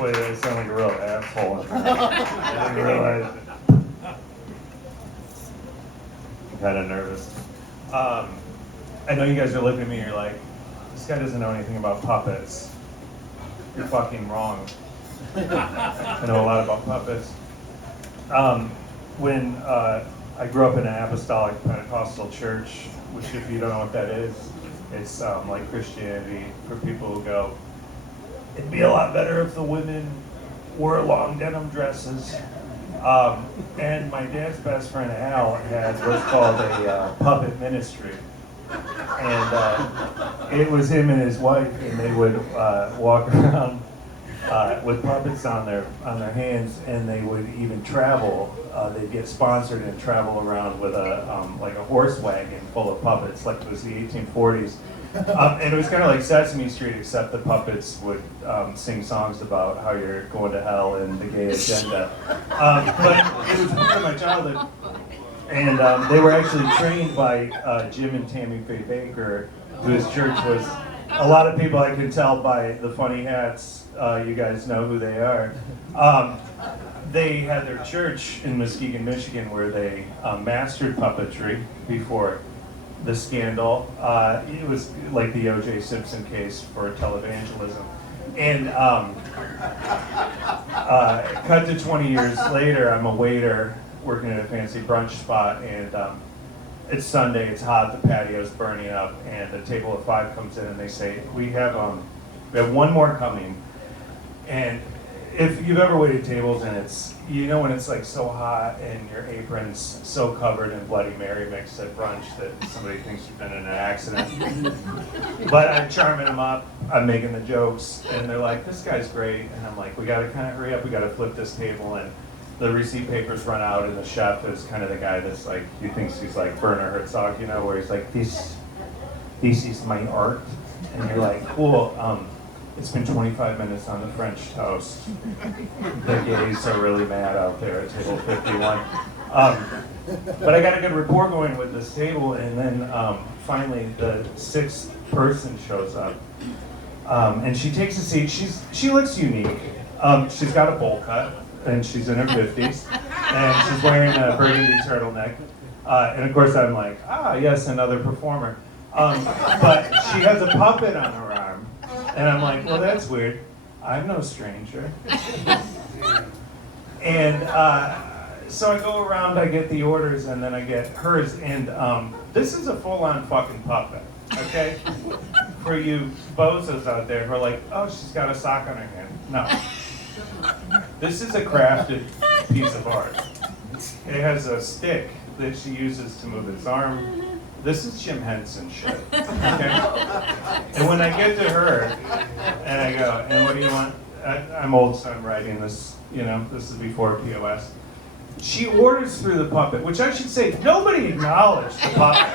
Wait, I sound like a real asshole. I didn't realize it. I'm kind of nervous. I know you guys are looking at me, you're like, this guy doesn't know anything about puppets. You're fucking wrong. I know a lot about puppets. When I grew up in an apostolic Pentecostal church, which if you don't know what that is, it's like Christianity for people who go, it'd be a lot better if the women wore long denim dresses. And my dad's best friend Al had what's called a puppet ministry. And it was him and his wife, and they would walk around with puppets on their hands, and they would even travel. They'd get sponsored and travel around with a like a horse wagon full of puppets, like it was the 1840s. And it was kind of like Sesame Street, except the puppets would sing songs about how you're going to hell and the gay agenda. But it was part of my childhood. And they were actually trained by Jim and Tammy Faye Baker, whose church was, a lot of people I can tell by the funny hats, you guys know who they are. They had their church in Muskegon, Michigan, where they mastered puppetry before the scandal. It was like the O.J. Simpson case for televangelism. And cut to 20 years later, I'm a waiter working at a fancy brunch spot, and it's Sunday, it's hot, the patio's burning up, and a table of 5 comes in and they say, we have one more coming. And if you've ever waited tables and it's, you know when it's like so hot and your apron's so covered in Bloody Mary mix at brunch that somebody thinks you've been in an accident. But I'm charming them up, I'm making the jokes, and they're like, this guy's great. And I'm like, we gotta kind of hurry up, we gotta flip this table. And the receipt papers run out, and the chef is kind of the guy that's like, he thinks he's like Werner Herzog, you know, where he's like, this is my art. And you're like, cool, it's been 25 minutes on the French toast. The gays are really mad out there at table 51. But I got a good rapport going with this table, and then finally the 6th person shows up. And she takes a seat. She looks unique. She's got a bowl cut, and she's in her 50s, and she's wearing a burgundy turtleneck. And of course I'm like, yes, another performer. But she has a puppet on her arm. And I'm like, well, that's weird. I'm no stranger. And so I go around, I get the orders, and then I get hers. And this is a full-on fucking puppet, okay? For you bozos out there who are like, oh, she's got a sock on her hand. No. This is a crafted piece of art. It has a stick that she uses to move its arm. This is Jim Henson shit, okay? And when I get to her, and I go, and what do you want? I'm old, so I'm writing this, you know, this is before POS. She orders through the puppet, which I should say, nobody acknowledged the puppet.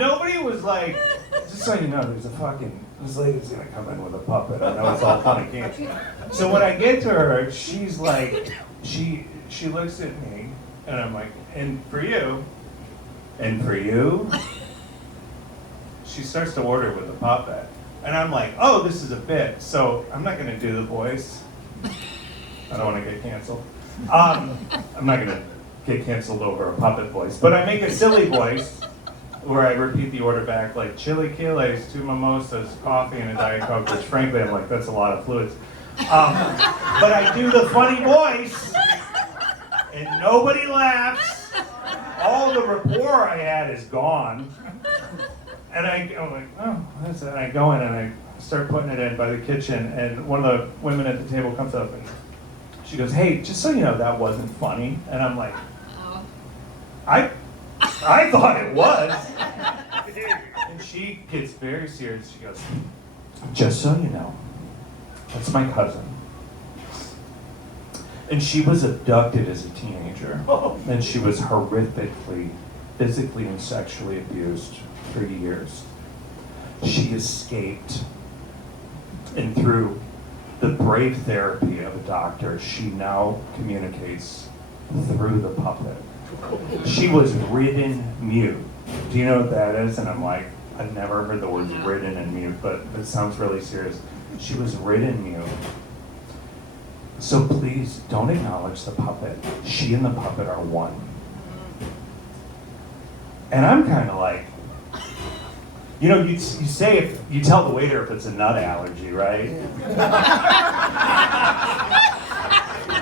Nobody was like, just so you know, this lady's gonna come in with a puppet. I know it's all fun and games. So when I get to her, she's like, she looks at me, and I'm like, and for you, and for you, she starts to order with the puppet. And I'm like, oh, this is a bit, so I'm not gonna do the voice. I don't wanna get canceled. I'm not gonna get canceled over a puppet voice, but I make a silly voice where I repeat the order back, like chilaquiles, 2 mimosas, coffee, and a Diet Coke, which frankly, I'm like, that's a lot of fluids. But I do the funny voice, and nobody laughs. All the rapport I had is gone. And I'm like, oh, that's it. And I go in and I start putting it in by the kitchen, and one of the women at the table comes up and she goes, hey, just so you know, that wasn't funny. And I'm like, I thought it was. And she gets very serious. She goes, just so you know, that's my cousin. And she was abducted as a teenager, and she was horrifically, physically and sexually abused for years. She escaped, and through the brave therapy of a doctor, she now communicates through the puppet. She was ridden mute. Do you know what that is? And I'm like, I've never heard the words ridden and mute, but it sounds really serious. She was ridden mute. So please don't acknowledge the puppet. She and the puppet are one. And I'm kind of like, you know, you say, if you tell the waiter if it's a nut allergy, right?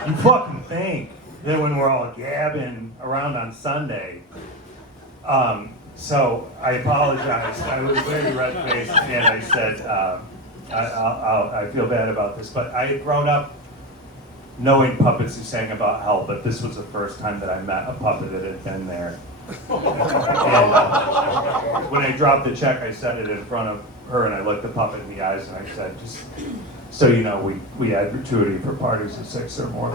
You fucking think that when we're all gabbing around on Sunday. So I apologized. I was very red-faced, and I said, I feel bad about this. But I had grown up knowing puppets who sang about hell, but this was the first time that I met a puppet that had been there. And when I dropped the check, I set it in front of her, and I looked the puppet in the eyes, and I said, just so you know, we add gratuity for parties of 6 or more.